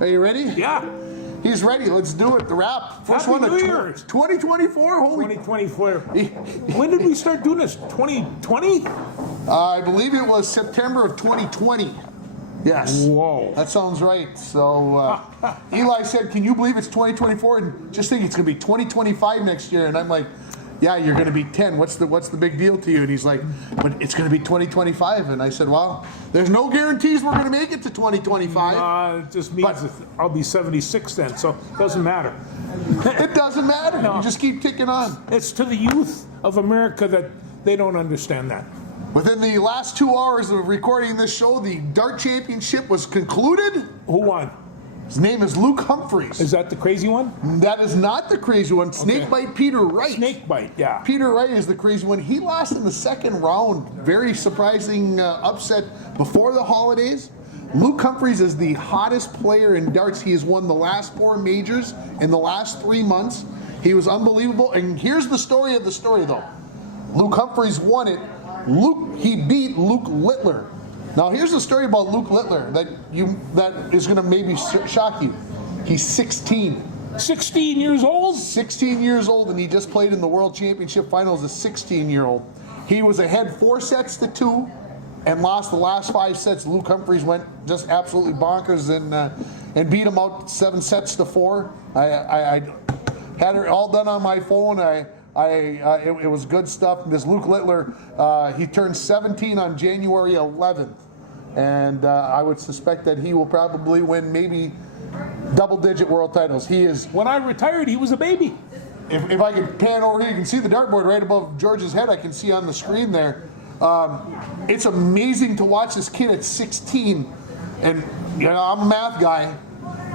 Are you ready? Yeah. He's ready. Let's do it. The wrap. First Happy one of New Year. 2024. Holy. 2024. When did we start doing this? 2020? I believe it was September of 2020. Yes. Whoa. That sounds right. So Eli said, "Can you believe it's 2024?" And just think it's going to be 2025 next year. And I'm like, "Yeah, you're going to be 10. What's the big deal to you?" And he's like, "But it's going to be 2025." And I said, "Well, there's no guarantees we're going to make it to 2025." It just means that I'll be 76 then, so it doesn't matter. It doesn't matter. No. You just keep ticking on. It's to the youth of America that they don't understand that. Within the last 2 hours of recording this show, the Dart Championship was concluded. Who won? His name is Luke Humphreys. Is that the crazy one? That is not the crazy one. Snakebite Peter Wright. Snakebite, yeah. Peter Wright is the crazy one. He lost in the second round. Very surprising upset before the holidays. Luke Humphreys is the hottest player in darts. He has won the last 4 majors in the last 3 months. He was unbelievable. And here's the story of the story, though. Luke Humphreys won it. He beat Luke Littler. Now here's the story about Luke Littler that is going to maybe shock you. He's 16. 16 years old? 16 years old, and he just played in the World Championship Finals as a 16-year-old. He was ahead 4-2 and lost the last 5 sets. Luke Humphreys went just absolutely bonkers and beat him out 7-4. I had it all done on my phone. It was good stuff. This Luke Littler, he turned 17 on January 11th, and I would suspect that he will probably win maybe double-digit world titles. He is. When I retired, he was a baby. If I could pan over here, you can see the dartboard right above George's head. I can see on the screen there. It's amazing to watch this kid at 16, and I'm a math guy,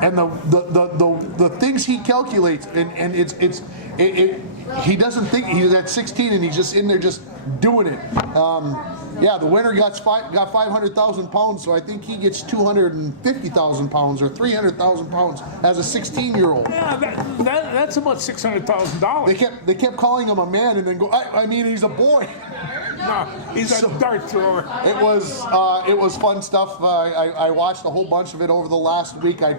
and the things he calculates, and he doesn't think he's at 16 and he's just in there just doing it. Yeah, the winner got 500,000 pounds, so I think he gets 250,000 pounds or 300,000 pounds as a 16-year-old. Yeah, that's about $600,000. They kept calling him a man and then go, I mean, he's a boy. No, he's a dart thrower. It was fun stuff. I watched a whole bunch of it over the last week. I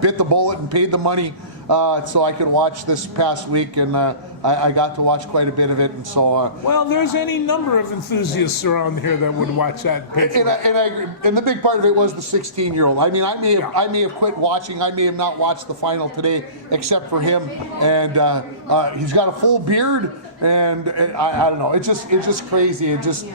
bit the bullet and paid the money so I could watch this past week, and I got to watch quite a bit of it. And so, well, there's any number of enthusiasts around here that would watch that. And I agree. And the big part of it was the 16-year-old. I mean, I may have quit watching. I may have not watched the final today, except for him. And he's got a full beard, and I don't know. It's just crazy. It just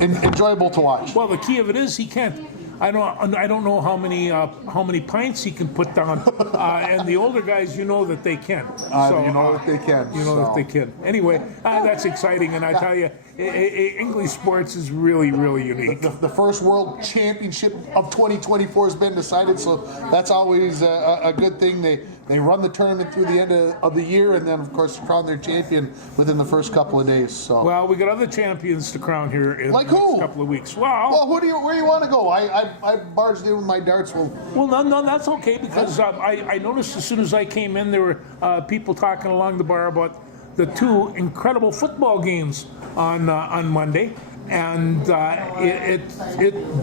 enjoyable to watch. Well, the key of it is he can't. I don't know how many pints he can put down, and the older guys, you know that they can. You know that they can. You know that they can. Anyway, that's exciting, and I tell you, English sports is really, really unique. The first World Championship of 2024 has been decided, so that's always a good thing. They run the tournament through the end of the year, and then of course crown their champion within the first couple of days. So. Well, we got other champions to crown here in the next couple of weeks. Well, where do you want to go? I barged in with my darts. Well, no, that's okay, because I noticed as soon as I came in, there were people talking along the bar about the 2 incredible football games on Monday, and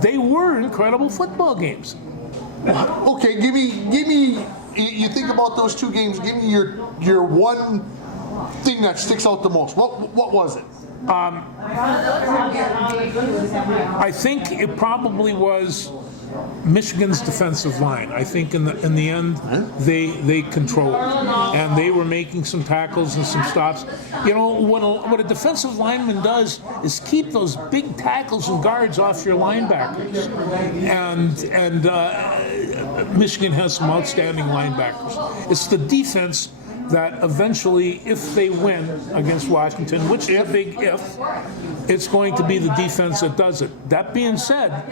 they were incredible football games. Okay, give me. You think about those 2 games. Give me your one thing that sticks out the most. What was it? I think it probably was Michigan's defensive line. I think in the end they controlled, and they were making some tackles and some stops. You know what a defensive lineman does is keep those big tackles and guards off your linebackers, and Michigan has some outstanding linebackers. It's the defense that eventually, if they win against Washington, which is a big if, it's going to be the defense that does it. That being said,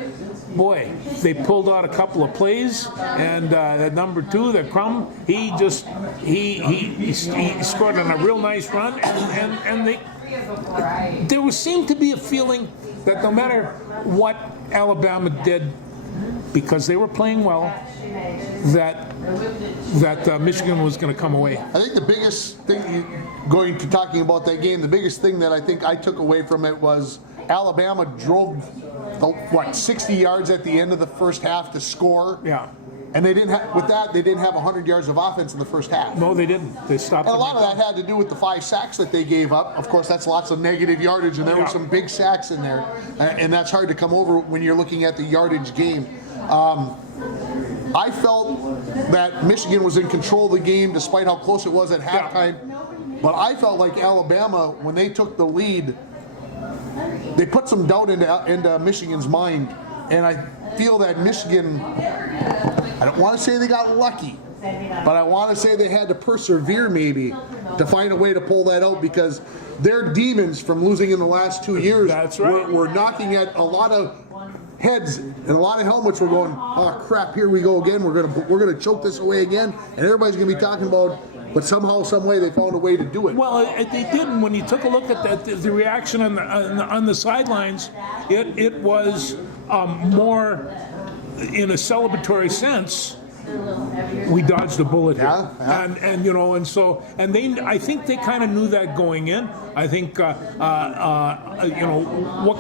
boy, they pulled out a couple of plays, and that number 2, the Crum, he scored on a real nice run, and there seemed to be a feeling that no matter what Alabama did, because they were playing well, that Michigan was going to come away. I think the biggest thing, going to talking about that game, the biggest thing that I think I took away from it was Alabama drove 60 yards at the end of the first half to score. Yeah. And they didn't have, with that, they didn't have 100 yards of offense in the first half. No, they didn't. They stopped. And a lot of that had to do with the 5 sacks that they gave up. Of course, that's lots of negative yardage, and there were some big sacks in there. And that's hard to come over when you're looking at the yardage game. I felt that Michigan was in control of the game despite how close it was at halftime. But I felt like Alabama, when they took the lead, they put some doubt into Michigan's mind. And I feel that Michigan, I don't want to say they got lucky, but I want to say they had to persevere maybe to find a way to pull that out, because their demons from losing in the last 2 years were knocking at a lot of heads, and a lot of helmets were going, oh crap, here we go again, we're gonna choke this away again, and everybody's gonna be talking about, but somehow, some way, they found a way to do it. Well, they didn't. When you took a look at the reaction on the sidelines, it was more in a celebratory sense. We dodged a bullet here, and they. I think they kind of knew that going in. I think, what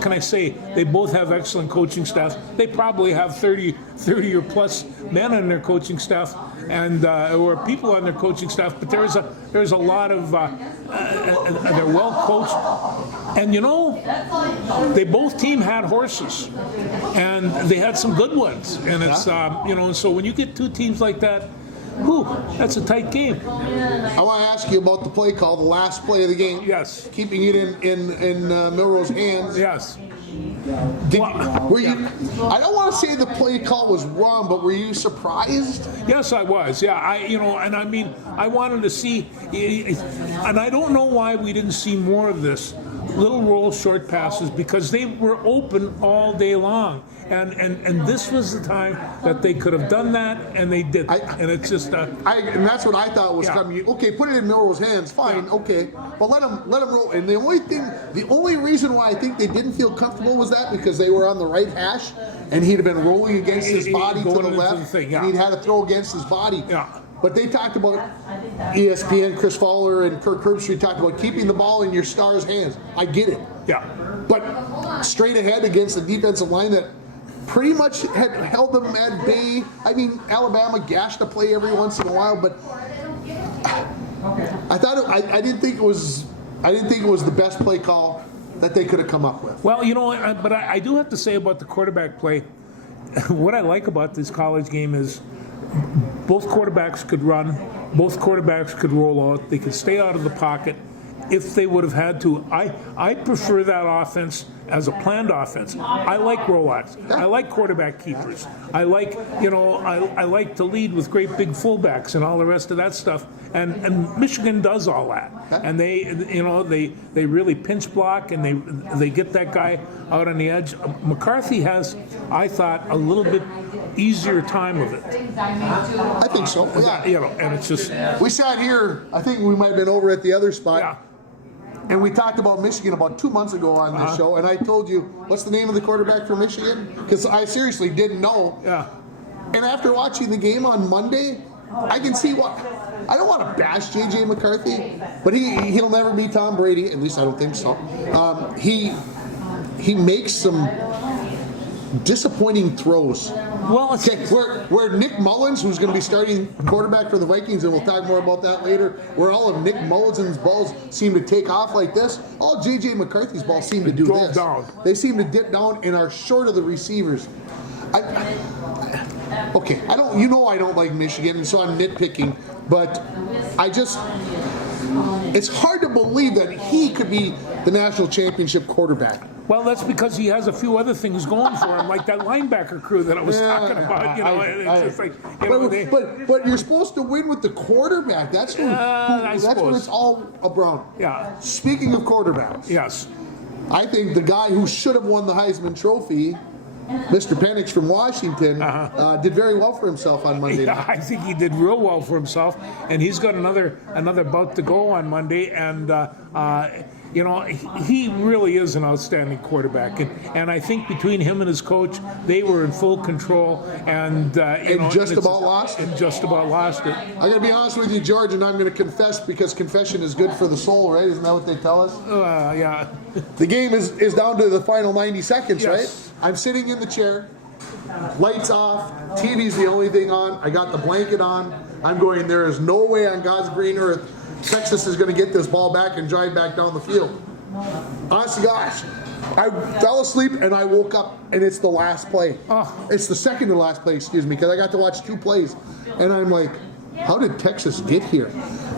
can I say? They both have excellent coaching staffs. They probably have 30 or plus men on their coaching staff, and or people on their coaching staff. But there's a lot of they're well coached, and they both team had horses, and they had some good ones, and it's so when you get two teams like that, whew, that's a tight game. I want to ask you about the play call, the last play of the game. Yes. Keeping it in Milroe's hands. Yes. Were you? I don't want to say the play call was wrong, but were you surprised? Yes, I was. Yeah, I wanted to see, and I don't know why we didn't see more of this. Little roll short passes, because they were open all day long, and this was the time that they could have done that, and they did. And it's just and that's what I thought was coming. Okay, put it in Milroe's hands, fine, okay, but let him roll. And the only reason why I think they didn't feel comfortable was that because they were on the right hash, and he'd have been rolling against his body to the left, and he'd had to throw against his body. Yeah. But they talked about ESPN, Chris Fowler and Kirk Herbstreit talked about keeping the ball in your star's hands. I get it. Yeah. But straight ahead against a defensive line that pretty much had held them at bay. I mean, Alabama gashed a play every once in a while, but I thought I didn't think it was the best play call that they could have come up with. Well, but I do have to say about the quarterback play, what I like about this college game is both quarterbacks could run, both quarterbacks could roll out, they could stay out of the pocket if they would have had to. I prefer that offense as a planned offense. I like rollouts. I like quarterback keepers. I like, I like to lead with great big fullbacks and all the rest of that stuff. And Michigan does all that. And they really pinch block, and they get that guy out on the edge. McCarthy has, I thought, a little bit easier time of it. I think so. Yeah. And it's just, we sat here, I think we might have been over at the other spot. yeah. And we talked about Michigan about 2 months ago on this show, and I told you, what's the name of the quarterback for Michigan? Because I seriously didn't know. Yeah. And after watching the game on Monday, I can see why. I don't want to bash J.J. McCarthy, but he'll never be Tom Brady. At least I don't think so. He makes some disappointing throws. Well, where Nick Mullins, who's going to be starting quarterback for the Vikings, and we'll talk more about that later, where all of Nick Mullins' balls seem to take off like this, all J.J. McCarthy's balls seem to do this. Down. They seem to dip down and are short of the receivers. Okay, I don't like Michigan, and so I'm nitpicking, but it's hard to believe that he could be the national championship quarterback. Well, that's because he has a few other things going for him, like that linebacker crew that I was talking about. But you're supposed to win with the quarterback. That's when it's all about. Yeah. Speaking of quarterbacks, Yes. I think the guy who should have won the Heisman Trophy, Mr. Penix from Washington, did very well for himself on Monday night. I think he did real well for himself, and he's got another bout to go on Monday. And you know, he really is an outstanding quarterback, and I think between him and his coach, they were in full control, and just about lost it. And just about lost it. I got to be honest with you, George, and I'm going to confess because confession is good for the soul, right? Isn't that what they tell us? Yeah. The game is down to the final 90 seconds, Yes. right? I'm sitting in the chair, lights off, TV's the only thing on. I got the blanket on. I'm going, there is no way on God's green earth Texas is going to get this ball back and drive back down the field. Honest to gosh, I fell asleep and I woke up and it's the last play. Oh. It's the second to last play, excuse me, because I got to watch 2 plays. And I'm like, how did Texas get here?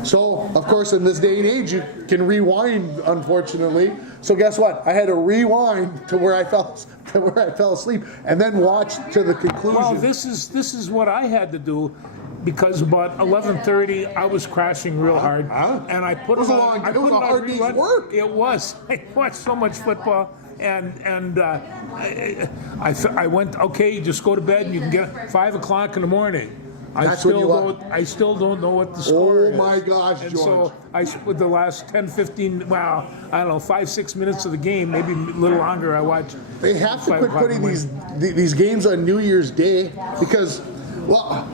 So, of course, in this day and age, you can rewind, unfortunately. So guess what? I had to rewind to where I fell asleep and then watch to the conclusion. Well, this is what I had to do. Because about 11:30, I was crashing real hard, and I put It was it a on. long- I it was put a hard day's rerun. work. It was. I watched so much football, and I went. Okay, just go to bed, and you can get 5 o'clock in the morning. That's when you up. I still don't know what the score is. Oh my gosh, and George. so I spent the last 10, 15, well, I don't know, 5, 6 minutes of the game, maybe a little longer. I watched. They have to 5 quit o'clock in putting the morning. these games on New Year's Day because, well,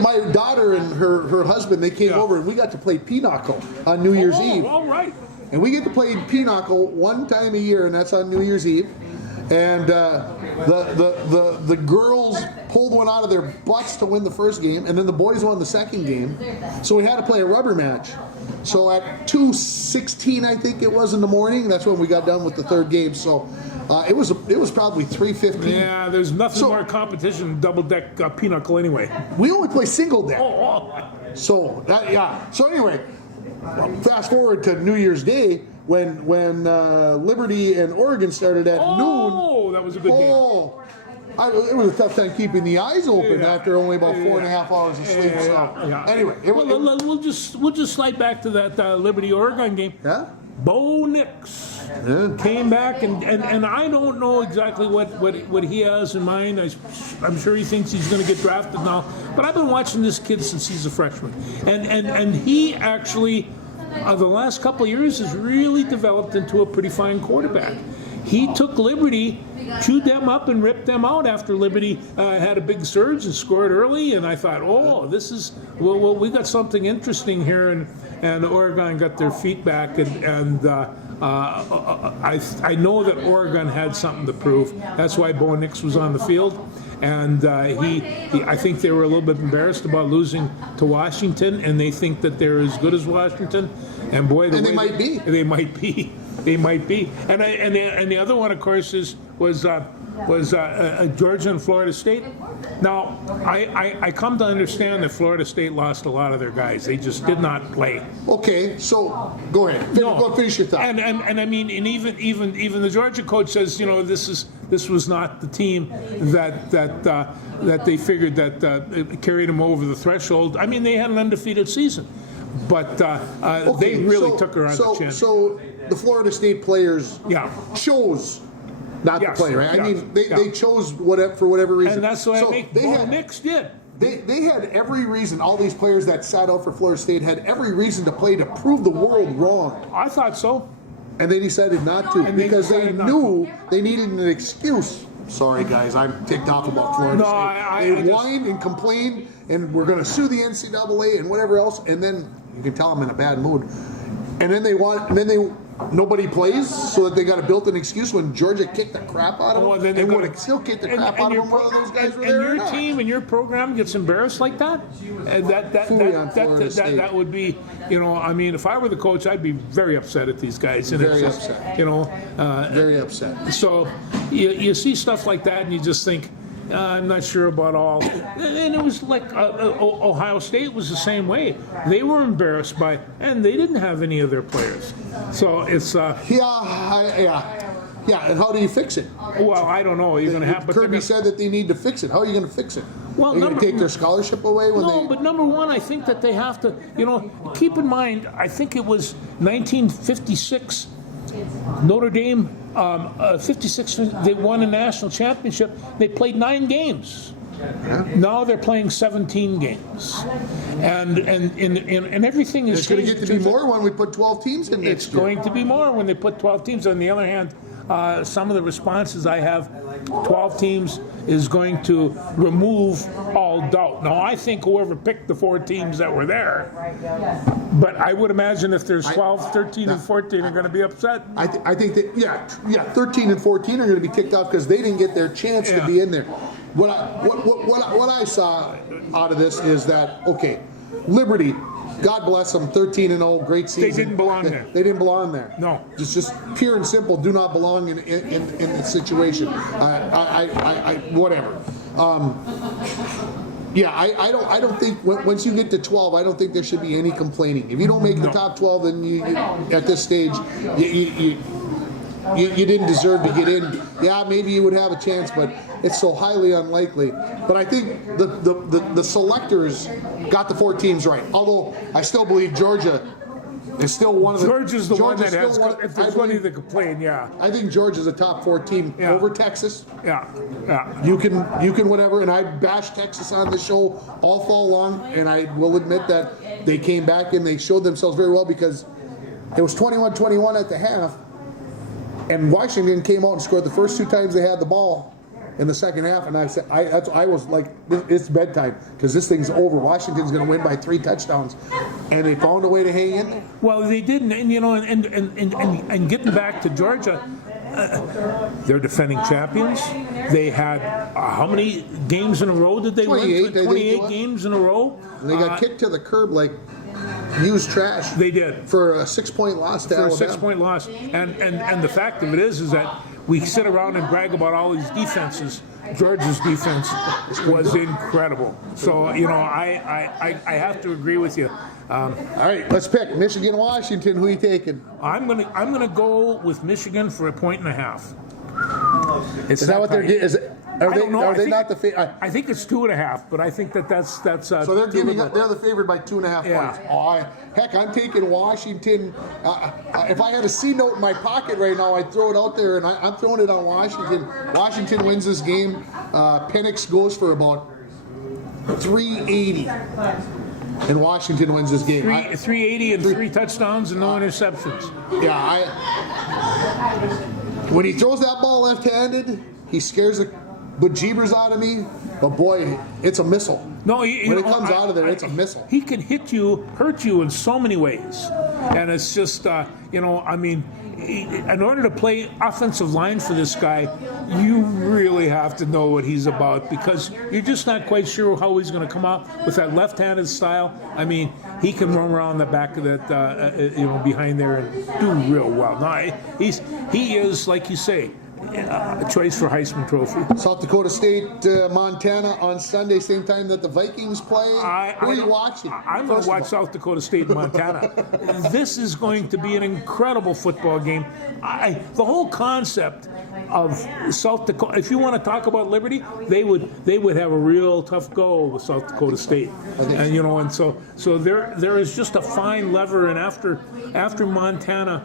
my daughter and her husband, they came over and we got to play pinochle on New Year's Eve. All right. And we get to play pinochle one time a year, and that's on New Year's Eve. And the girls pulled one out of their butts to win the first game, and then the boys won the second game. So we had to play a rubber match. So at 2:16, I think it was in the morning, that's when we got done with the third game. So it was probably 3:15. Yeah, there's nothing more competition than double deck pinochle anyway. We only play single deck. Oh. So So anyway, fast forward to New Year's Day when Liberty and Oregon started at noon. Oh, that was a good game. Oh, it was a tough time keeping the eyes open after only about 4.5 hours of sleep. So anyway, we'll just slide back to that Liberty Oregon game. Yeah. Bo Nix came back, and I don't know exactly what he has in mind. I'm sure he thinks he's going to get drafted now, but I've been watching this kid since he's a freshman, and he actually, the last couple of years, has really developed into a pretty fine quarterback. He took Liberty, chewed them up and ripped them out after Liberty had a big surge and scored early, and I thought, this is, well, we got something interesting here, and Oregon got their feet back, and I know that Oregon had something to prove. That's why Bo Nix was on the field, and I think they were a little bit embarrassed about losing to Washington, and they think that they're as good as Washington, and boy, they might be. They might be. They might be. And the other one, of course, was Georgia and Florida State. Now, I come to understand that Florida State lost a lot of their guys. They just did not play. Okay, so go ahead. Go finish your thought. And I mean, and even the Georgia coach says, this was not the team that they figured that carried them over the threshold. I mean, they had an undefeated season, but they really took her on the chin. So the Florida State players chose not to play, right? I mean, they chose for whatever reason. And that's what Bo Nix did. They had every reason, all these players that sat out for Florida State had every reason to play to prove the world wrong. I thought so. And they decided not to because they knew they needed an excuse. Sorry, guys, I'm ticked off about Florida State. They whined and complained, and we're going to sue the NCAA and whatever else, and then you can tell I'm in a bad mood. And then nobody plays, so that they got a built-in excuse when Georgia kicked the crap out of them, and would have still kicked the crap out of them. One of those guys were there. And your team and your program gets embarrassed like that, and that would be, I mean, if I were the coach, I'd be very upset at these guys. Very upset. Very upset. So you see stuff like that, and you just think, I'm not sure about all. And it was like Ohio State was the same way. They were embarrassed and they didn't have any of their players. So it's yeah. And how do you fix it? Well, I don't know. You're going to have. Kirby said that they need to fix it. How are you going to fix it? Well, are you going to take their scholarship away but number one, I think that they have to. Keep in mind. I think it was 1956. Notre Dame, 56. They won a national championship. They played 9 games. Now they're playing 17 games, and everything is It's going to changed. get to be more when we put 12 teams in next It's year. going to be more when they put 12 teams. On the other hand, some of the responses I have, 12 teams is going to remove all doubt. Now, I think whoever picked the 4 teams that were there, but I would imagine if there's 12, 13, and 14 are going to be upset. I think that, yeah, 13 and 14 are going to be kicked off because they didn't get their chance to Yeah. be in there. What I saw out of this is that, okay, Liberty, God bless them, 13-0, great season. They didn't belong there. They didn't belong there. No. Just pure and simple, do not belong in the situation. Whatever. Yeah, I don't think once you get to 12, I don't think there should be any complaining. If you don't make the top 12, then you at this stage you didn't deserve to get in. Yeah, maybe you would have a chance, but it's so highly unlikely. But I think the selectors got the 4 teams right. Although I still believe Georgia is still one of the. Georgia's the one that has. If there's I one believe- to complain, yeah. I think Georgia's a top 4 team Yeah. over Texas. Yeah. You can whatever, and I bashed Texas on the show all fall long, and I will admit that they came back and they showed themselves very well because it was 21-21 at the half, and Washington came out and scored the first 2 times they had the ball in the second half, and I said I was like, it's bedtime because this thing's over. Washington's going to win by 3 touchdowns, and they found a way to hang in there. Well, they didn't, and you know, and getting back to Georgia, they're defending champions. They had how many games in a row did they 28, I win? think 28 it was. games in a row. And they got kicked to the curb like used trash. They did. For a 6-point loss to For a Alabama. 6-point loss, and the fact of it is that we sit around and brag about all these defenses. Georgia's defense was incredible. So you know, I have to agree with you. All right, let's pick Michigan, Washington. Who are you taking? I'm gonna go with Michigan for 1.5 points. Is that what they're getting? I don't know. Are I they think- not the favorite? I think it's 2.5, but I think that's. So they're the favorite by 2.5 Yeah. points. Oh, heck, I'm taking Washington. If I had a C note in my pocket right now, I'd throw it out there, and I'm throwing it on Washington. Washington wins this game. Penix goes for about 380, and Washington wins this game. 380 and 3 touchdowns and no interceptions. When he throws that ball left-handed, he scares the bejeebers out of me. But boy, it's a missile. No, When it comes out of there, it's a missile. He can hit you, hurt you in so many ways, and it's just I mean, in order to play offensive line for this guy, you really have to know what he's about because you're just not quite sure how he's going to come out with that left-handed style. I mean, he can run around the back of that, behind there and do real well. Now, he is, like you say, a choice for Heisman Trophy. South Dakota State, Montana on Sunday, same time that the Vikings play. Who are you watching? I'm going to watch South Dakota State and Montana. This is going to be an incredible football game. The whole concept of South Dakota, if you want to talk about Liberty, they would have a real tough go with South Dakota State. And you know, and so there is just a fine lever, and after Montana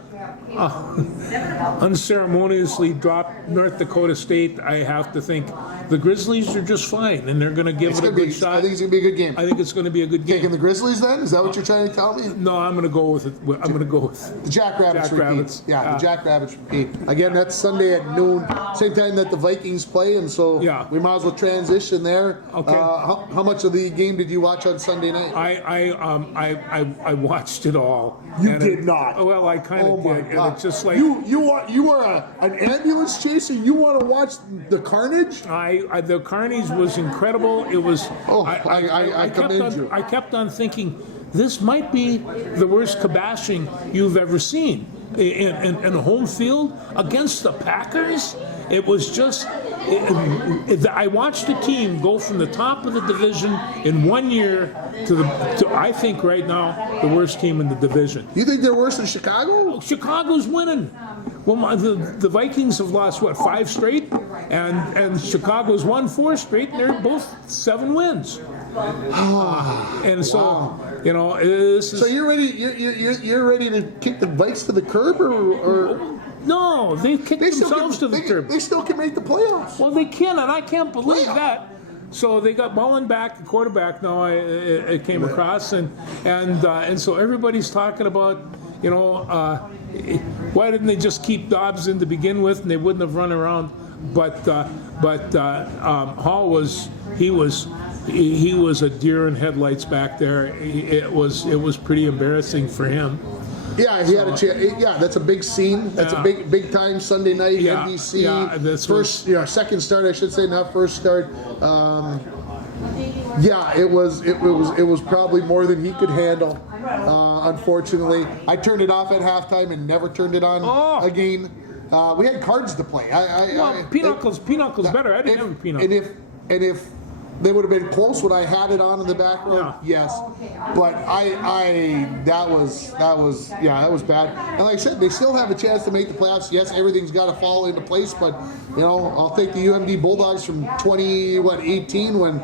unceremoniously dropped North Dakota State, I have to think the Grizzlies are just fine, and they're going to give it a good shot. I think it's going to be a good game. I think it's going to be a good game. Taking the Grizzlies then? Is that what you're trying to tell me? No, I'm going to go with it. I'm going to go with The Jackrabbits repeat. Jackrabbits. Yeah, the Jackrabbits repeat. Again, that's Sunday at noon, same time that the Vikings play, and so Yeah. we might as well transition there. Okay. How much of the game did you watch on Sunday night? I watched it all. You And did not. Well, I kind of Oh my did, God. and it's just like you are an ambulance chaser. You want to watch the carnage? the carnage was incredible. It was. Oh, I commend you. I kept on thinking this might be the worst kibashing you've ever seen in a home field against the Packers. It was just. I watched the team go from the top of the division in 1 year to I think right now the worst team in the division. You think they're worse than Chicago? Chicago's winning. Well, the Vikings have lost 5 straight, and Chicago's won 4 straight, and they're both 7 wins. And so you know, this is. So you're ready? You're ready to kick the Vikes to the curb, or No, they kicked themselves to the curb. They still can make the playoffs. Well, they can, and I can't believe Playoff. that. So they got Mullen back, the quarterback. Now I came across, and so everybody's talking about, why didn't they just keep Dobbs in to begin with, and they wouldn't have run around. But Hall was a deer in headlights back there. It was pretty embarrassing for him. Yeah, he had a chance. Yeah, that's a big scene. That's a big time Sunday night, NBC. Yeah, first, second start, I should say, not first start. Yeah, it was probably more than he could handle. Unfortunately, I turned it off at halftime and never turned it on again. We had cards to play. Pinocchio's better. I didn't have a Pinocchio. And if they would have been close when I had it on in the background, yes. But that was bad. And like I said, they still have a chance to make the playoffs. Yes, everything's got to fall into place, but I'll take the UMD Bulldogs from 2018 when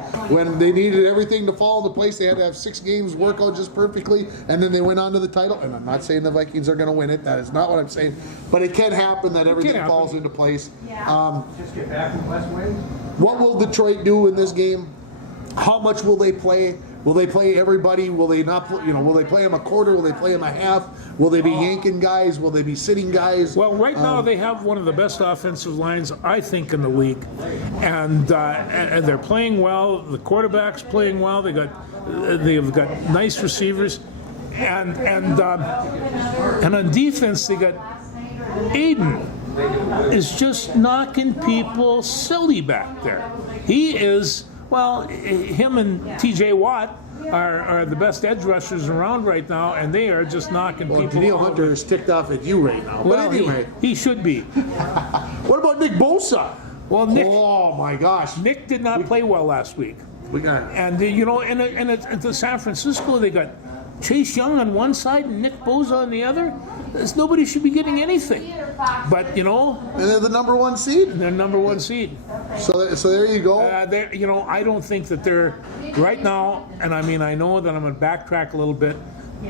they needed everything to fall into place. They had to have 6 games work out just perfectly, and then they went on to the title. And I'm not saying the Vikings are going to win it. That is not what I'm saying. But it can happen that everything falls into place. What will Detroit do in this game? How much will they play? Will they play everybody? Will they not? Will they play them a quarter? Will they play them a half? Will they be yanking guys? Will they be sitting guys? Well, right now they have one of the best offensive lines, I think, in the league, and they're playing well. The quarterback's playing well. They've got nice receivers, and on defense they got Aiden is just knocking people silly back there. He is. Well, him and T.J. Watt are the best edge rushers around right now, and they are just knocking people. Daniil Hunter is ticked off at you right now. Well, but anyway, he should be. What about Nick Bosa? Well, Nick. Oh my gosh, Nick did not play well last week. And at the San Francisco they got Chase Young on one side and Nick Bosa on the other. Nobody should be getting anything. But and they're the number 1 seed. They're number 1 seed. So there you go. I don't think that they're right now. And I know that I'm going to backtrack a little bit. The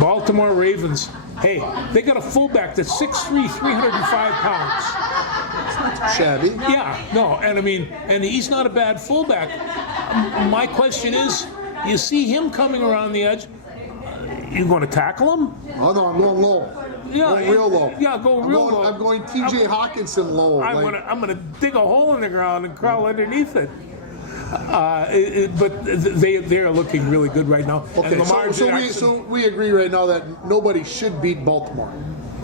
Baltimore Ravens. Hey, they got a fullback that's 6'3", 305 pounds. Shabby. Yeah, no, and he's not a bad fullback. My question is, you see him coming around the edge, you going to tackle him? Oh no, I'm going low. Yeah, going real low. Yeah, go real low. I'm going T.J. Hawkinson low. I'm gonna dig a hole in the ground and crawl underneath it. But they are looking really good right now. Okay, and Lamar so we agree right now that nobody should beat Baltimore.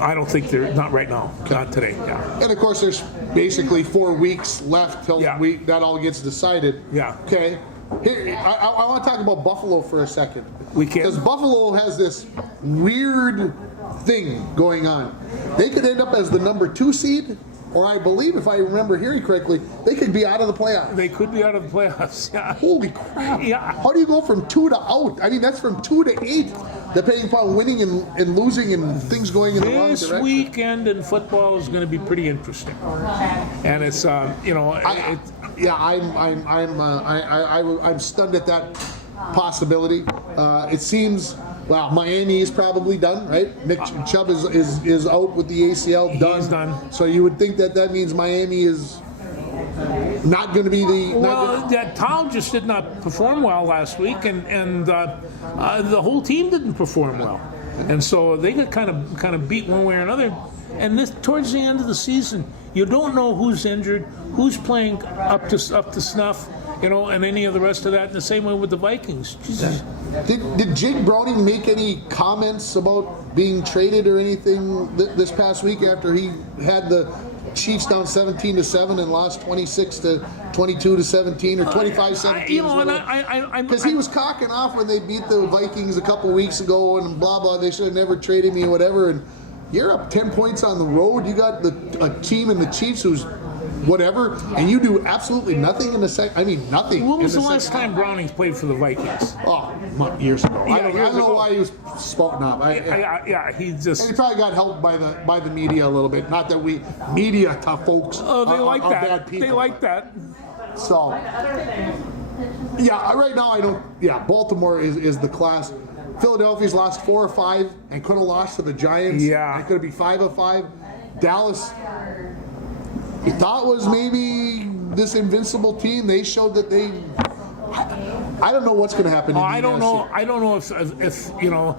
I don't think they're not right now, not today. Yeah. And of course, there's basically 4 weeks left till that all gets decided. Yeah. Okay. Here, I want to talk about Buffalo for a second. We can. Because Buffalo has this weird thing going on. They could end up as the number 2 seed, or I believe, if I remember hearing correctly, they could be out of the playoffs. They could be out of the playoffs. Yeah. Holy crap! Yeah. How do you go from 2 to out? That's from 2 to 8, depending upon winning and losing and things going in the wrong direction. This weekend in football is going to be pretty interesting, and it's I'm stunned at that possibility. It seems. Wow, Miami is probably done, right? Nick Chubb is out with the ACL, done. He's done. So you would think that means Miami is not going to be the. That Tom just did not perform well last week, and the whole team didn't perform well, and so they got kind of beat one way or another. And towards the end of the season, you don't know who's injured, who's playing up to snuff. And any of the rest of that, in the same way with the Vikings. Jesus. Did Jake Browning make any comments about being traded or anything this past week after he had the Chiefs down 17-7 and lost 26-22-17 or 25-17? Because he was cocking off when they beat the Vikings a couple weeks ago and blah blah. They should have never traded me or whatever. And you're up 10 points on the road. You got a team in the Chiefs who's whatever, and you do absolutely nothing in the second. Nothing. When was the last time Brownings played for the Vikings? Oh, years ago. Yeah, I don't know why he was spouting up. He just. And he probably got helped by the media a little bit. Not that we media tough folks. Oh, they like that. Bad people. They like that. So, right now I don't. Yeah, Baltimore is the class. Philadelphia's lost 4 or 5 and could have lost to the Giants. Yeah, it could be 5 of 5. Dallas. you thought was maybe this invincible team. They showed that they. I don't know what's going to happen. In I don't know. I don't know if you know.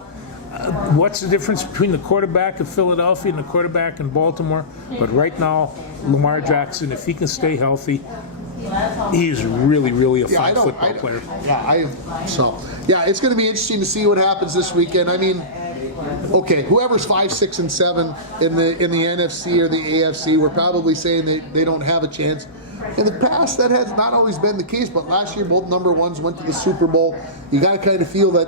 What's the difference between the quarterback of Philadelphia and the quarterback in Baltimore? But right now, Lamar Jackson, if he can stay healthy, he's really, really a fine football player. Yeah, it's going to be interesting to see what happens this weekend. I mean, okay, whoever's 5, 6, and 7 in the NFC or the AFC, we're probably saying they don't have a chance. In the past, that has not always been the case, but last year both number ones went to the Super Bowl. You got to kind of feel that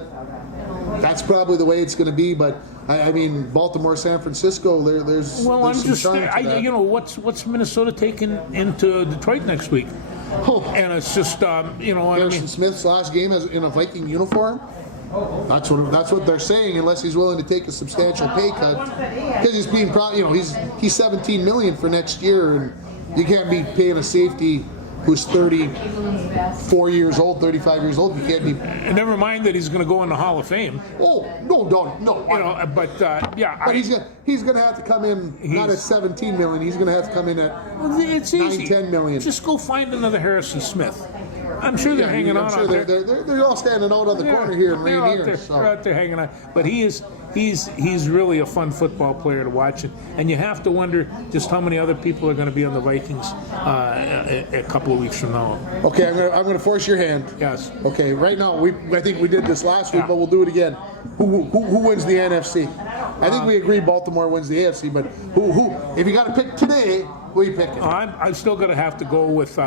that's probably the way it's going to be. But I mean, Baltimore, San Francisco, there's well, I'm some just charm to that. you know, what's Minnesota taking into Detroit next week? And it's just you know, Harrison Smith's last game as in a Viking uniform. That's what they're saying, unless he's willing to take a substantial pay cut, because he's being he's $17 million for next year, and you can't be paying a safety who's 34 years old, 35 years old. You can't be. And never mind that he's going to go in the Hall of Fame. Oh no! You know, but yeah. But he's going to have to come in not at 17 million. He's going to have to come in at it's 9, easy. 10 million. Just go find another Harrison Smith. I'm sure they're hanging I'm on. Sure they're all standing out on the corner here in Rainier. They're out there hanging on. But he's really a fun football player to watch, and you have to wonder just how many other people are going to be on the Vikings a couple of weeks from now. Okay, I'm going to force your hand. Yes. Okay, right now I think we did this last week, but we'll do it again. Who wins the NFC? I think we agree Baltimore wins the AFC, but who? If you got to pick today, who are you picking? I'm still going to have to go with.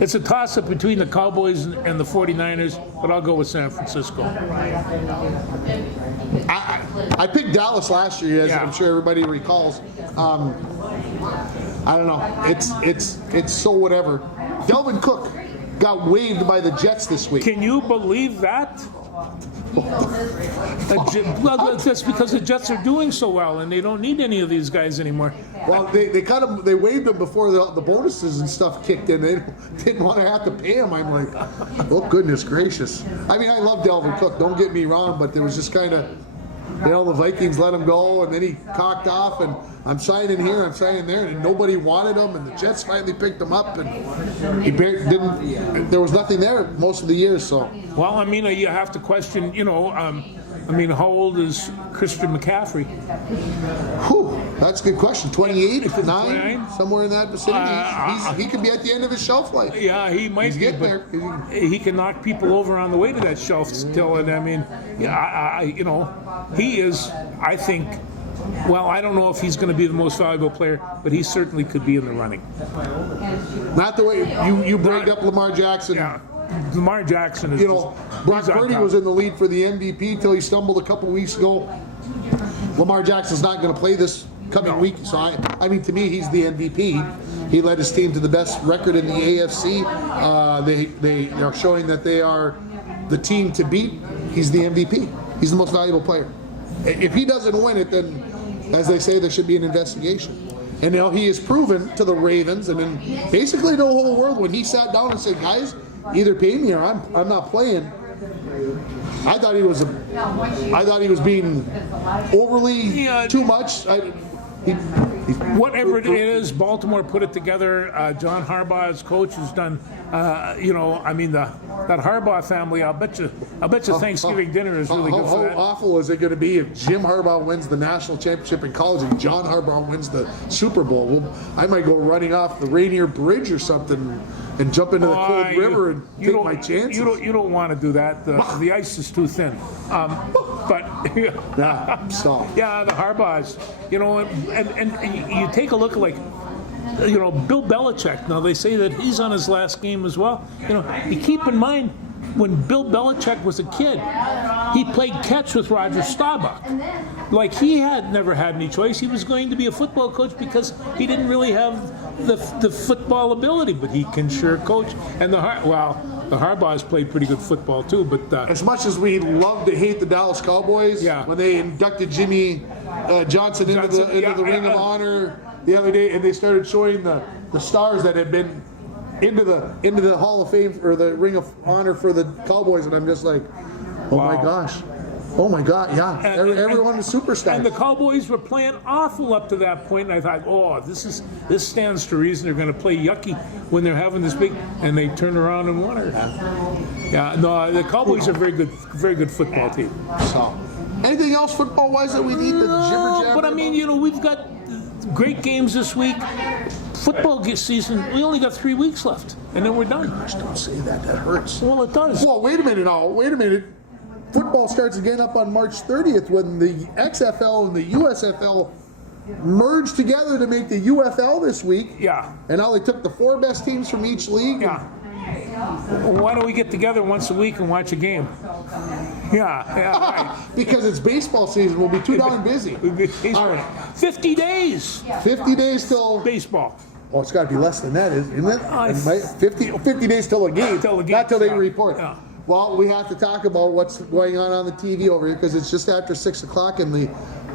It's a toss-up between the Cowboys and the 49ers, but I'll go with San Francisco. I picked Dallas last year, as I'm sure everybody recalls. I don't know. It's so whatever. Delvin Cook got waived by the Jets this week. Can you believe that? Well, that's because the Jets are doing so well, and they don't need any of these guys anymore. Well, they waived him before the bonuses and stuff kicked in. They didn't want to have to pay him. I'm like, oh goodness gracious. I mean, I love Delvin Cook. Don't get me wrong, but there was just kind of, the Vikings let him go, and then he cocked off, and I'm signing here, I'm signing there, and nobody wanted him, and the Jets finally picked him up, and there was nothing there most of the year. So. Well, I mean, you have to question, you know. I mean, how old is Christian McCaffrey? Whew, that's a good question. 28, 9, somewhere in that vicinity. He could be at the end of his shelf life. Yeah, he might be. But he can knock people over on the way to that shelf still. And I mean, you know, he is. I think. Well, I don't know if he's going to be the most valuable player, but he certainly could be in the running. Not the way you bring up Lamar Jackson. Yeah. Lamar Jackson is. You know, Brock Purdy was in the lead for the MVP until he stumbled a couple weeks ago. Lamar Jackson's not going to play this coming week, so I mean, to me, he's the MVP. He led his team to the best record in the AFC. They are showing that they are the team to beat. He's the MVP. He's the most valuable player. If he doesn't win it, then, as they say, there should be an investigation. And now he has proven to the Ravens and then basically the whole world when he sat down and said, guys, either pay me or I'm not playing. I thought he was being overly too much. Whatever it is, Baltimore put it together. John Harbaugh, as coach, has done. You know, I mean, that Harbaugh family. I'll bet you Thanksgiving dinner is really good for that. How awful is it going to be if Jim Harbaugh wins the national championship in college and John Harbaugh wins the Super Bowl? Well, I might go running off the Rainier Bridge or something and jump into the cold river and take my chances. You don't want to do that. The ice is too thin. But stop. Yeah, the Harbaughs. You know, and you take a look at, like, you know, Bill Belichick. Now they say that he's on his last game as well. You know, you keep in mind when Bill Belichick was a kid, he played catch with Roger Staubach. Like, he had never had any choice. He was going to be a football coach because he didn't really have the football ability, but he can sure coach. And the Harbaughs played pretty good football too. But as much as we love to hate the Dallas Cowboys, when they inducted Jimmy Johnson into the Ring of Honor the other day, and they started showing the stars that had been into the Hall of Fame or the Ring of Honor for the Cowboys, and I'm just like, oh my gosh. Oh my God, yeah. Everyone is superstars. And the Cowboys were playing awful up to that point, and I thought, oh, this stands to reason they're going to play yucky when they're having this big, and they turned around and won it. Yeah, no, the Cowboys are very good football team. So, anything else football-wise that we need to jibber-jabber? But I mean, we've got great games this week. Football season, we only got 3 weeks left, and then we're done. Gosh, don't say that. That hurts. Well, it does. Well, wait a minute now. Wait a minute. Football starts again up on March 30th when the XFL and the USFL merged together to make the UFL this week. Yeah. And now they took the 4 best teams from each league. Yeah. Why don't we get together once a week and watch a game? Yeah, right. Because it's baseball season. We'll be too darn busy. All right. 50 days. 50 days till Baseball. Oh, it's got to be less than that, isn't it? It's- It might- 50 days till a game. Till the game, Not till they yeah. report. Yeah. Well, we have to talk about what's going on the TV over here because it's just after 6 o'clock in the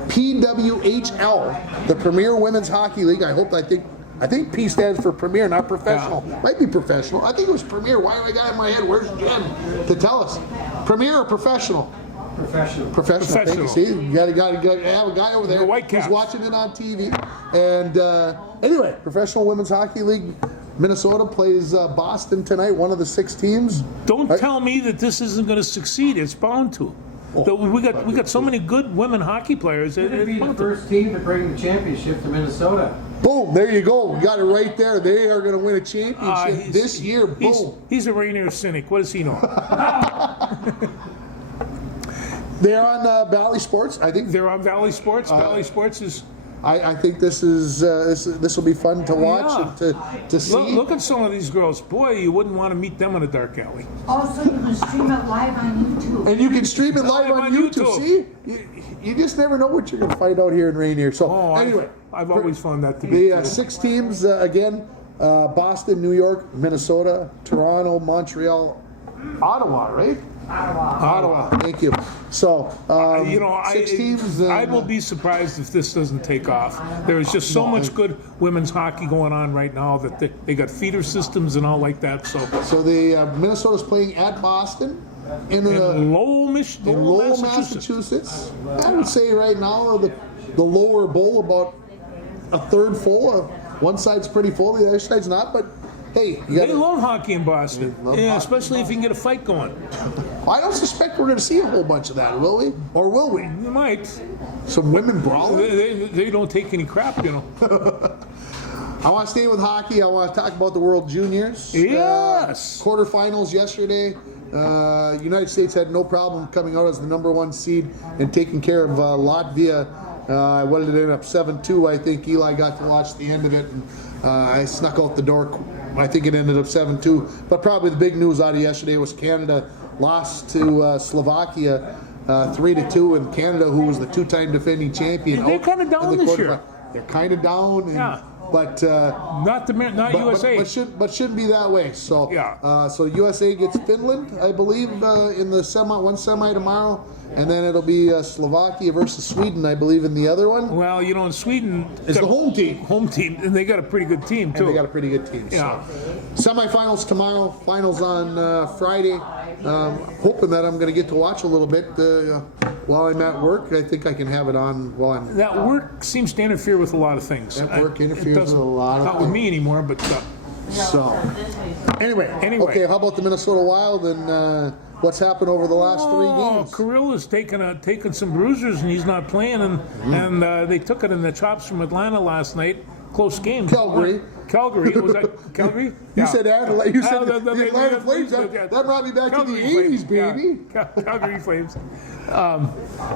PWHL, the Premier Women's Hockey League. I think P stands for Premier, not Professional. Yeah. Might be Professional. I think it was Premier. Why do I got it in my head? Where's Jen to tell us? Premier or Professional? Professional. Thank you. See, you got to have a guy over there The White who's Caps. watching it on TV. And anyway, Professional Women's Hockey League. Minnesota plays Boston tonight, one of the 6 teams. Don't tell me that this isn't going to succeed. It's bound to. We got so many good women hockey players. They're going to be the first team to bring the championship to Minnesota. Boom, there you go. We got it right there. They are going to win a championship this year. Boom. He's a Rainier cynic. What does he know? They're on Valley Sports. I think They're on Valley Sports. Valley Sports is. I think this will be fun to watch and to see. Look at some of these girls. Boy, you wouldn't want to meet them in a dark alley. Also, you can stream it live on YouTube. And you can stream it live on YouTube. See, you just never know what you're going to find out here in Rainier. So anyway, I've always found that to be. the 6 teams again: Boston, New York, Minnesota, Toronto, Montreal, Ottawa. Right? Ottawa. Thank you. So 6 teams. I will be surprised if this doesn't take off. There is just so much good women's hockey going on right now that they got feeder systems and all like that. So the Minnesota's playing at Boston in Lowell, Lowell, Massachusetts. I would say right now the lower bowl about a third full. One side's pretty full, the other side's not. But hey, they love hockey in Boston. Yeah, hockey. especially if you can get a fight going. I don't suspect we're going to see a whole bunch of that, will we? Or will we? You might. Some women brawling. They don't take any crap, I want to stay with hockey. I want to talk about the World Juniors. Yes. Quarterfinals yesterday. United States had no problem coming out as the #1 seed and taking care of Latvia. What did it end up? 7-2. I think Eli got to watch the end of it. And, I snuck out the door. I think it ended up 7-2. But probably the big news out of yesterday was Canada lost to Slovakia 3-2, and Canada, who was the 2-time defending champion, They're kind of down this year. They're kind of down, and, Yeah. but Not USA. but shouldn't be that way. So Yeah. so USA gets Finland, I believe, in the one semi tomorrow, and then it'll be Slovakia versus Sweden, I believe, in the other one. Well, in Sweden It's the home team. Home team, and they got a pretty good team too. And they got a pretty good team. Yeah. So. Semifinals tomorrow, finals on Friday. Hoping that I'm going to get to watch a little bit while I'm at work. I think I can have it on while I'm. That work seems to interfere with a lot of things. That work interferes It doesn't- with a lot of Not with things. me anymore, but So, anyway, okay. How about the Minnesota Wild and what's happened over the last 3 games? Kirill has taken some bruisers and he's not playing, and they took it in the chops from Atlanta last night. Close game. Calgary. Was that Calgary? You said Adelaide. You said the the Atlanta Flames. That brought me back Calgary to the 80s, Flames, baby. yeah. Calgary Flames.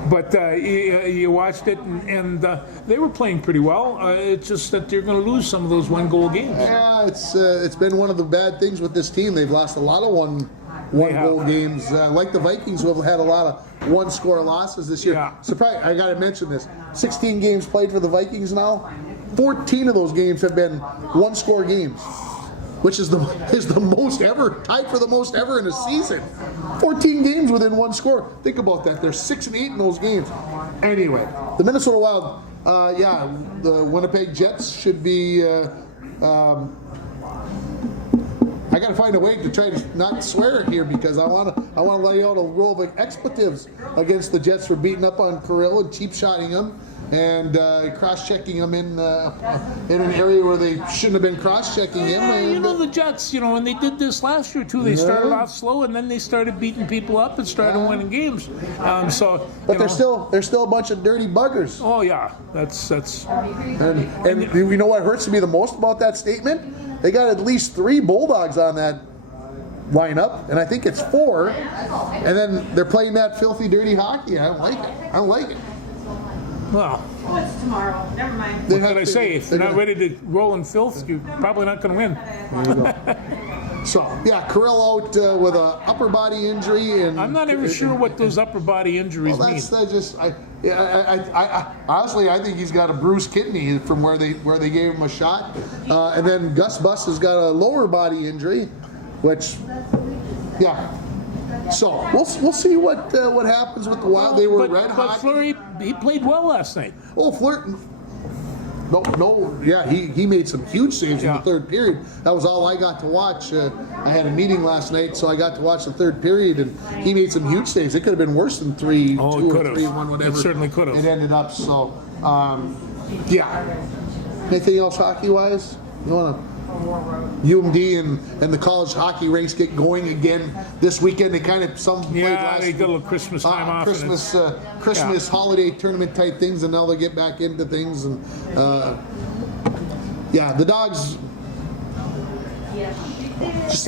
But you watched it, and they were playing pretty well. It's just that they're going to lose some of those 1-goal games. Yeah, it's been one of the bad things with this team. They've lost a lot of one-goal games, like the Vikings, who have had a lot of one-score losses this year. Yeah. Surprise! I got to mention this: 16 games played for the Vikings now. 14 of those games have been one-score games, which is the most ever, tied for the most ever in a season. 14 games within one score. Think about that. They're 6-8 in those games. Anyway, the Minnesota Wild, the Winnipeg Jets should be. I got to find a way to try to not swear here because I want to lay out a roll of expletives against the Jets for beating up on Kirill and cheap shotting him and cross-checking him in an area where they shouldn't have been cross-checking him. Yeah, And, the Jets, when they did this last year too, they started off slow and then they started beating people up and started winning games. but they're still a bunch of dirty buggers. Oh yeah, that's. And you know what hurts me the most about that statement? They got at least 3 Bulldogs on that lineup, and I think it's 4. And then they're playing that filthy, dirty hockey. I don't like it. Well, Oh, it's tomorrow. Never mind. what can I say? If you're not ready to roll in filth, you're probably not going to win. So yeah, Kirill out with a upper body injury, and I'm not ever sure what those upper body injuries Well, mean. that's just I honestly I think he's got a bruised kidney from where they gave him a shot, and then Gus Bus has got a lower body injury, which yeah. So we'll see what happens with the Wild. They were red But hot. Fleury, he played well last night. Oh, Flirt. No, yeah, he made some huge saves in the third period. That was all I got to watch. I had a meeting last night, so I got to watch the third period, and he made some huge saves. It could have been worse than 3-2 or 3-1, whatever. It certainly could have. It ended up. So, yeah. Anything else hockey-wise? You want to? UMD and the college hockey ranks get going again this weekend. They kind of played last they got a little Christmas time off. Christmas holiday tournament type things, and now they get back into things. And the Dogs. It's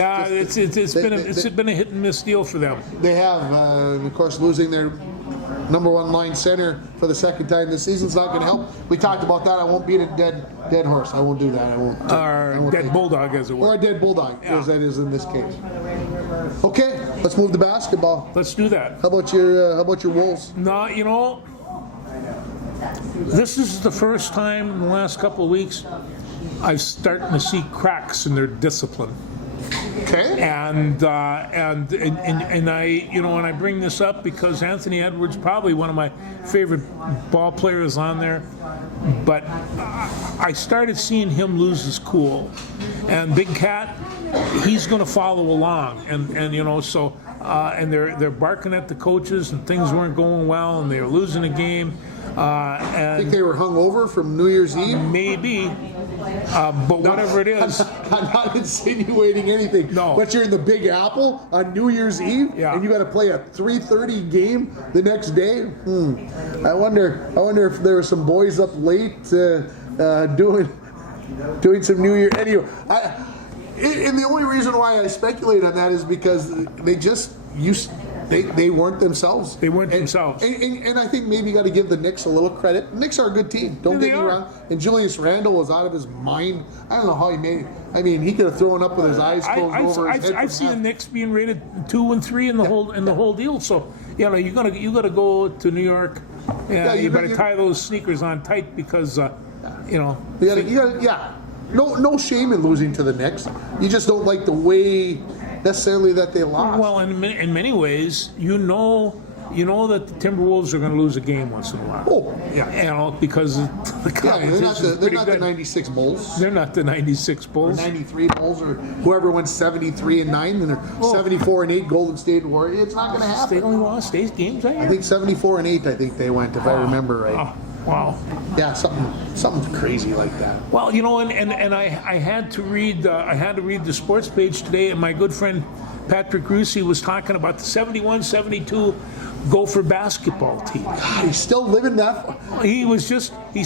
been a hit and miss deal for them. They have, of course, losing their number 1 line center for the second time this season's not going to help. We talked about that. I won't beat a dead horse. I won't do that. I won't Dead bulldog, as it were. Or a dead bulldog, as that is in this case. Okay, let's move to basketball. Let's do that. How about your Wolves? No, this is the first time in the last couple of weeks I'm starting to see cracks in their discipline. Okay. And I, and I bring this up because Anthony Edwards, probably one of my favorite ball players on there, but I started seeing him lose his cool. And Big Cat, he's going to follow along, and they're barking at the coaches, and things weren't going well, and they were losing a game. I think they were hung over from New Year's Eve. Maybe. But whatever it is. I'm not insinuating anything. No. But you're in the Big Apple on New Year's Eve, and you got to play a 3:30 game the next day. I wonder if there were some boys up late doing some New Year. Anyway, and the only reason why I speculate on that is because they just They weren't themselves. They weren't themselves. And I think maybe you got to give the Knicks a little credit. The Knicks are a good team. Don't get me wrong. And Julius Randle was out of his mind. I don't know how he made it. I mean, he could have thrown up with his eyes closed over his head. I've seen the Knicks being rated 2 and 3 in the whole deal. So you gotta go to New York. You better tie those sneakers on tight because You gotta. No shame in losing to the Knicks. You just don't like the way necessarily that they lost. Well, in many ways, you know that the Timberwolves are going to lose a game once in a while. Oh, yeah. Because the competition they're not the 96 Bulls. They're not the 96 Bulls. Or 93 Bulls, or whoever went 73-9, and they're 74-8 Golden State Warriors. It's not going to happen. They only lost 8 games that year? I think 74-8. I think they went, if I remember right. Oh, wow. Yeah, something crazy like that. Well, and I had to read the sports page today, and my good friend Patrick Rusi was talking about the 71-72 Gopher basketball team. God, he's still living that.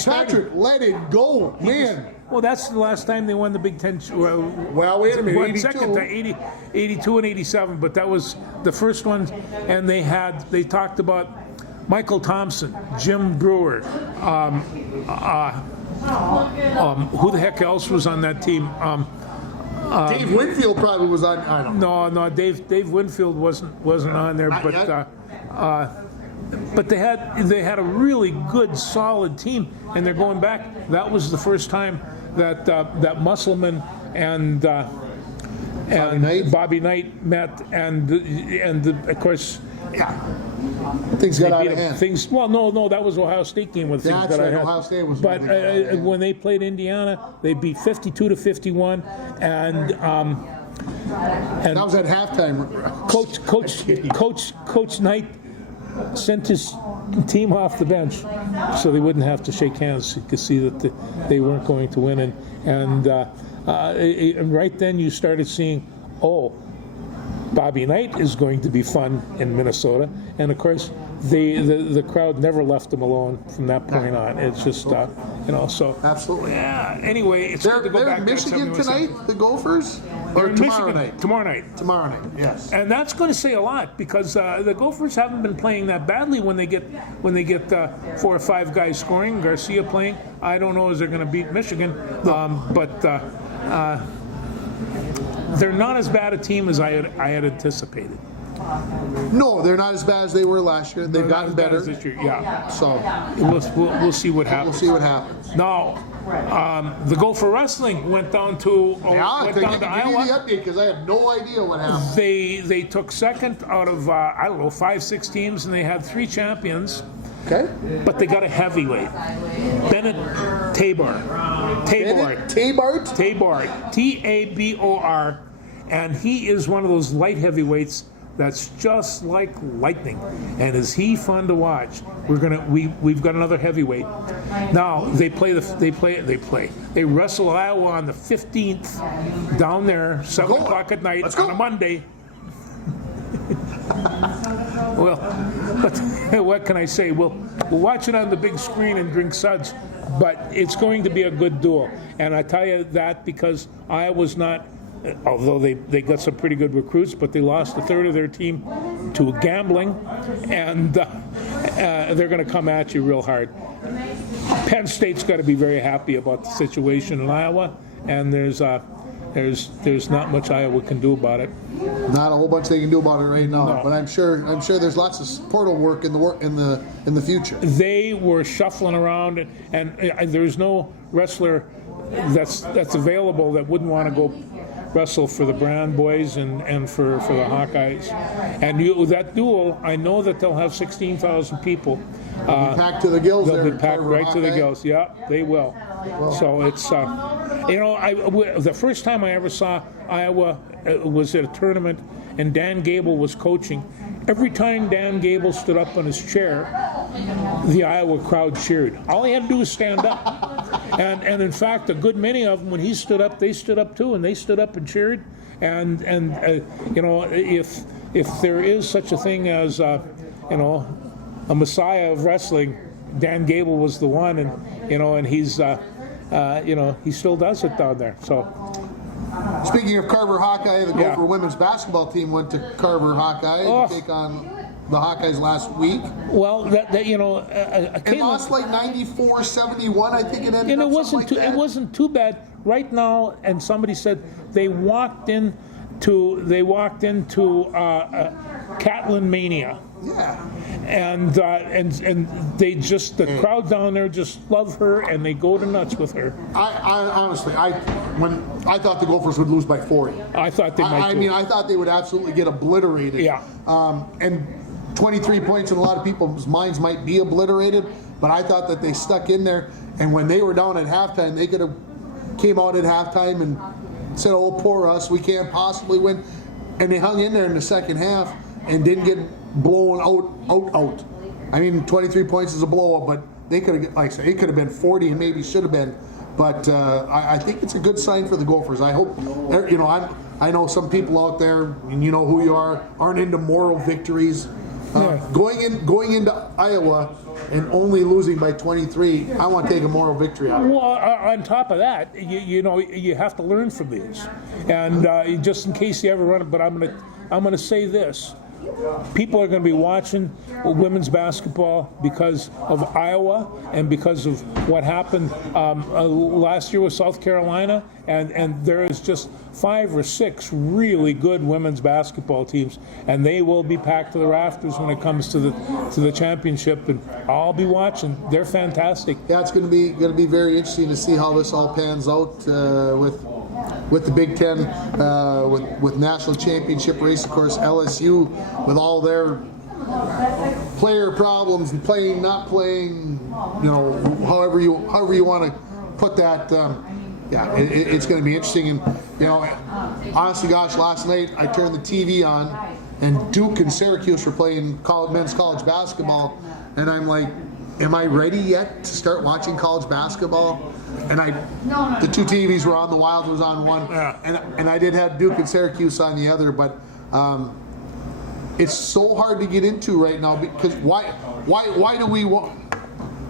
Patrick, let it go, man. Well, that's the last time they won the Big Ten. Well, wait a minute, 82. Second to 82 and 87, but that was the first one, and they talked about Michael Thompson, Jim Brewer, who the heck else was on that team? Dave Winfield probably was on. I don't know. No, Dave Winfield wasn't on there, but they had a really good, solid team, and they're going back. That was the first time that Musselman and Bobby Knight met, and of course. Yeah. Things got out of hand. No, that was Ohio State game with things That's that right. I had. Ohio State was. But when they played Indiana, they beat 52-51, and That was at halftime. Coach Knight sent his team off the bench so they wouldn't have to shake hands. You could see that they weren't going to win, and right then you started seeing, oh, Bobby Knight is going to be fun in Minnesota, and of course the crowd never left him alone from that point on. It's just so Absolutely. yeah. Anyway, it's They're good to go back in to Michigan 71. tonight, the Gophers? They're Or in tomorrow Michigan night? tomorrow night. Tomorrow night, yes. And that's going to say a lot because the Gophers haven't been playing that badly when they get 4 or 5 guys scoring. Garcia playing. I don't know if they're going to beat Michigan, but they're not as bad a team as I had anticipated. No, they're not as bad as they were last year. They've gotten Not as bad better. as this year, yeah. So We'll see what we'll happens. see what happens. Now, the Gopher Wrestling went down to Yeah, give me the Iowa. update because I have no idea what happened. They took second out of 5-6 teams, and they had 3 champions. Okay. But they got a heavyweight, Bennett Tabor, Tabart. Tabor, and he is one of those light heavyweights that's just like lightning. And is he fun to watch? We've got another heavyweight. Now they wrestle Iowa on the 15th down there, 7 o'clock at night Let's go. on a Monday. Well, but what can I say? We'll watch it on the big screen and drink suds, but it's going to be a good duel. And I tell you that because Iowa's not, although they got some pretty good recruits, but they lost a third of their team to gambling, and they're going to come at you real hard. Penn State's got to be very happy about the situation in Iowa, and there's not much Iowa can do about it. Not a whole bunch they can do about it right now, No. but I'm sure there's lots of portal work in the future. They were shuffling around, and there's no wrestler that's available that wouldn't want to go wrestle for the Brand boys and for the Hawkeyes. And that duel, I know that they'll have 16,000 people. Packed to the gills there. They'll be packed Carver right to the Hawkeye. gills. Yeah, they will. So it's, the first time I ever saw Iowa was at a tournament, and Dan Gable was coaching. Every time Dan Gable stood up on his chair, the Iowa crowd cheered. All he had to do was stand up. And in fact, a good many of them, when he stood up, they stood up too, and they stood up and cheered. And if there is such a thing as a messiah of wrestling, Dan Gable was the one, and he's he still does it down there. So. Speaking of Carver Hawkeye, the Yeah. Gopher women's basketball team went to Carver Hawkeye Oh. to take on the Hawkeyes last week. Well, And Caitlin, lost like 94-71, I think it ended and up. it wasn't something like that. it wasn't too bad right now. And somebody said they walked into Catlin Mania, Yeah. and they just, the crowd down there just love her, and they go to nuts with her. I honestly, when I thought the Gophers would lose by 40. I thought they might. I too. mean, I thought they would absolutely get obliterated. Yeah. And 23 points in a lot of people's minds might be obliterated, but I thought that they stuck in there. And when they were down at halftime, they could have came out at halftime and said, "Oh, poor us, we can't possibly win." And they hung in there in the second half and didn't get blown out. I mean, 23 points is a blowout, but they could have, like I said, it could have been 40 and maybe should have been. But I think it's a good sign for the Gophers. I hope, I know some people out there, and you know who you are, aren't into moral victories. Going into Iowa and only losing by 23, I want to take a moral victory out of it. Well, on top of that, you have to learn from these, and just in case you ever run it. But I'm gonna say this: people are going to be watching women's basketball because of Iowa and because of what happened last year with South Carolina, and there is just 5 or 6 really good women's basketball teams, and they will be packed to the rafters when it comes to the championship, and I'll be watching. They're fantastic. Yeah, it's going to be very interesting to see how this all pans out with the Big Ten, with national championship race. Of course, LSU with all their player problems and playing, not playing, however you want to put that. Yeah, it's going to be interesting. And, honestly, gosh, last night I turned the TV on and Duke and Syracuse were playing men's college basketball. And I'm like, am I ready yet to start watching college basketball? And the two TVs were on, the Wild was on one. Yeah. And I did have Duke and Syracuse on the other. But it's so hard to get into right now because why do we want,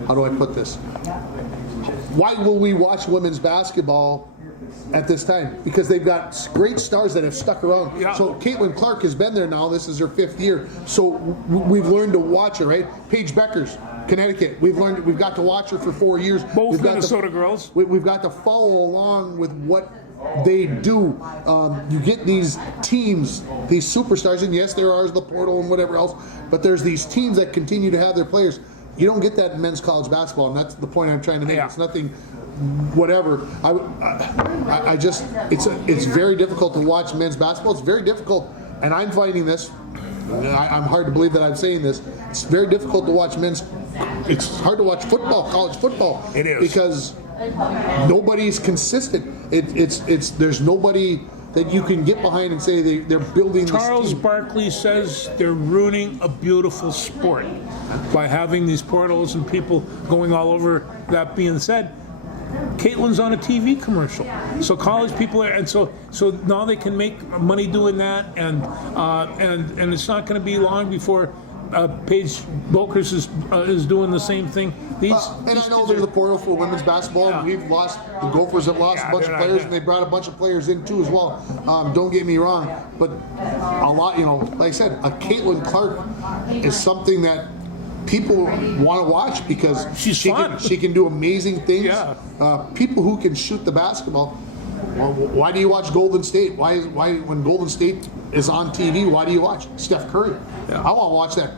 how do I put this? Why will we watch women's basketball at this time? Because they've got great stars that have stuck around. Yeah. So Caitlin Clark has been there now. This is her 5th year. So we've learned to watch her, right? Paige Beckers, Connecticut. We've got to watch her for 4 years. Both Minnesota girls. We've got to follow along with what they do. You get these teams, these superstars, and yes, there are the portal and whatever else, but there's these teams that continue to have their players. You don't get that in men's college basketball, and that's the point I'm trying to make. Yeah. It's nothing, whatever. I just, it's very difficult to watch men's basketball. It's very difficult, and I'm finding this. I'm hard to believe that I'm saying this. It's very difficult to watch men's. It's hard to watch football, college football. It is because nobody's consistent. It's there's nobody that you can get behind and say they're building Charles this team. Barkley says they're ruining a beautiful sport by having these portals and people going all over. That being said, Caitlin's on a TV commercial, so college people are, and so now they can make money doing that, and it's not going to be long before Paige Bokers is doing the same thing. And I know there's a portal for women's basketball. Yeah. We've lost, the Gophers have lost a bunch of players, and they brought a bunch of players in too as well. Don't get me wrong, but a lot, like I said, a Caitlin Clark is something that people want to watch because She's fun. She can do amazing things. Yeah. People who can shoot the basketball. Well, why do you watch Golden State? Why when Golden State is on TV, why do you watch Steph Curry? Yeah. I want to watch that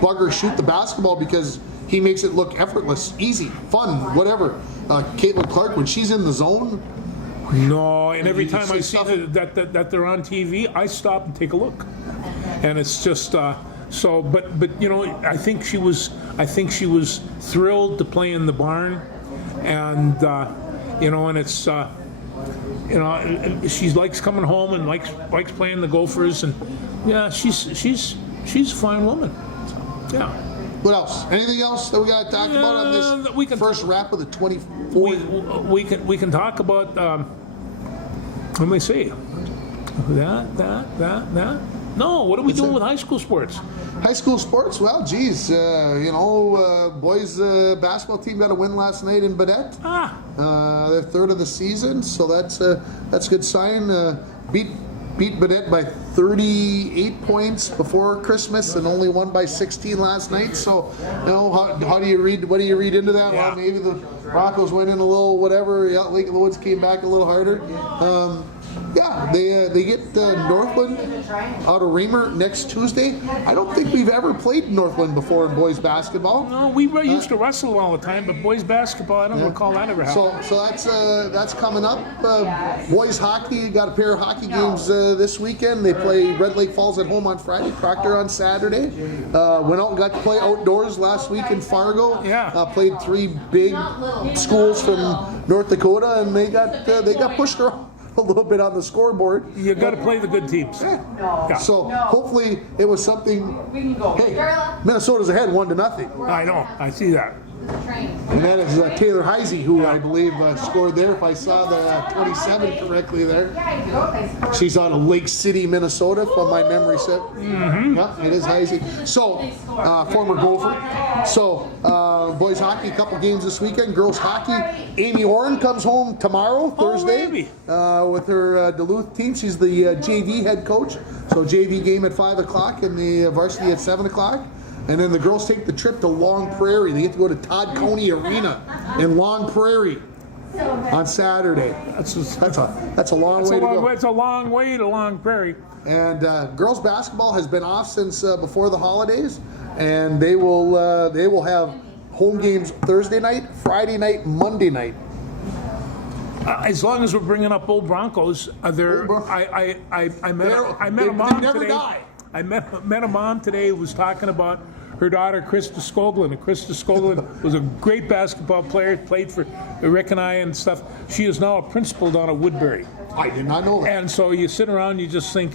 bugger shoot the basketball because he makes it look effortless, easy, fun, whatever. Caitlin Clark, when she's in the zone. No, and every You time see I see stuff- that they're on TV, I stop and take a look, and it's just so. But I think she was thrilled to play in the barn, and and it's she likes coming home and likes playing the Gophers, and yeah, she's a fine woman. Yeah. What else? Anything else that we got to talk about on this we can- first wrap of the 24th? We can talk about let me see that. No, what are we doing with high school sports? High school sports? Well, geez, boys basketball team got a win last night in Badette. Their 3rd of the season, so that's a good sign. Beat Badette by 38 points before Christmas and only won by 16 last night. So, how do you read? What do you read into that? Yeah. Well, maybe the Broncos went in a little whatever. Yeah, Lake of the Woods came back a little harder. They get Northland out of Reamer next Tuesday. I don't think we've ever played Northland before in boys basketball. No, we used to wrestle all the time, but boys basketball, I don't recall that ever happening. So that's coming up. Boys hockey got a pair of hockey games this weekend. They play Red Lake Falls at home on Friday, Proctor on Saturday. Went out and got to play outdoors last week in Fargo. Yeah. Played 3 big schools from North Dakota, and they got pushed around a little bit on the scoreboard. You got to play the good teams. Yeah. So hopefully it was something. Hey, Minnesota's ahead 1-0. I know. I see that. And that is Taylor Heisey, who I believe scored there, if I saw the 27 correctly there. She's out of Lake City, Minnesota, if my memory serves. Yeah, it is Heisey. So, former Gopher. So, boys hockey, a couple games this weekend. Girls hockey. Amy Orrin comes home tomorrow, Thursday, maybe. with her Duluth team. She's the JV head coach. So, JV game at 5 o'clock and the varsity at 7 o'clock. And then the girls take the trip to Long Prairie. They get to go to Todd Coney Arena in Long Prairie on Saturday. That's a long way to go. It's a long way to Long Prairie. And girls basketball has been off since before the holidays, and they will have home games Thursday night, Friday night, Monday night. As long as we're bringing up old Broncos, I met a They mom never today. die. I met a mom today who was talking about her daughter, Krista Skoglund. And Krista Skoglund was a great basketball player, played for Rick and I and stuff. She is now a principal down at Woodbury. I did not know that. And so you sit around, you just think,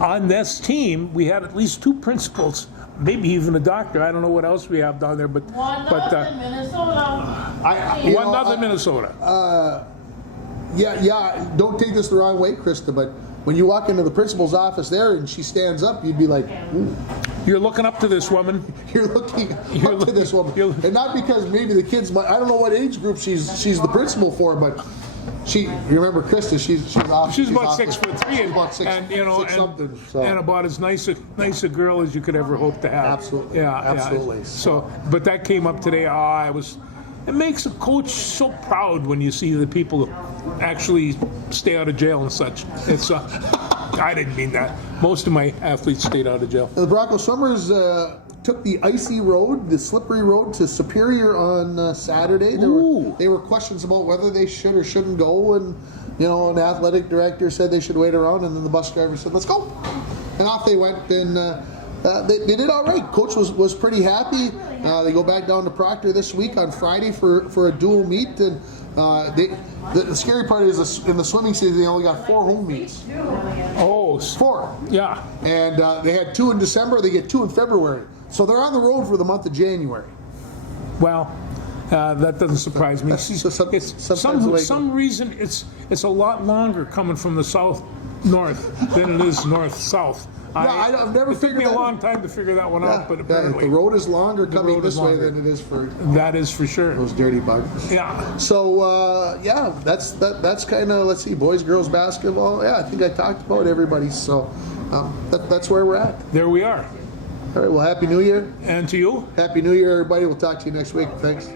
on this team, we had at least 2 principals, maybe even a doctor. I don't know what else we have down there, but One nothing Minnesota. You one know, nothing Minnesota. Yeah, don't take this the wrong way, Krista, but when you walk into the principal's office there and she stands up, you'd be like, ooh, You're looking up to this woman. you're looking up to this woman. And not because maybe the kids might, I don't know what age group she's the principal for, but you remember Krista, she's off. She's about off 6'3", she's about six, and you know, six something. So. and about as nice a girl as you could ever hope to have. Absolutely. Yeah, Absolutely. Yeah. So, but that came up today. It makes a coach so proud when you see the people actually stay out of jail and such. It's I didn't mean that. Most of my athletes stayed out of jail. The Bronco Swimmers took the icy road, the slippery road, to Superior on Saturday. There were questions about whether they should or shouldn't go, and an athletic director said they should wait around, and then the bus driver said, "Let's go," and off they went. And they did all right. Coach was pretty happy. They go back down to Proctor this week on Friday for a dual meet, and the scary part is in the swimming season they only got 4 home meets. Oh, 4. yeah. And they had 2 in December. They get 2 in February. So they're on the road for the month of January. Well, that doesn't surprise me. Some reason it's a lot longer coming from the south north than it is north south. I've never It took figured me a that long time to figure that one out, but the apparently road is longer coming road is this way longer. than it is for that is for sure. those dirty bugs. Yeah. So that's kind of, let's see, boys, girls basketball. Yeah, I think I talked about everybody. So that's where we're at. There we are. All right. Well, Happy New Year. And to you. Happy New Year, everybody. We'll talk to you next week. Thanks.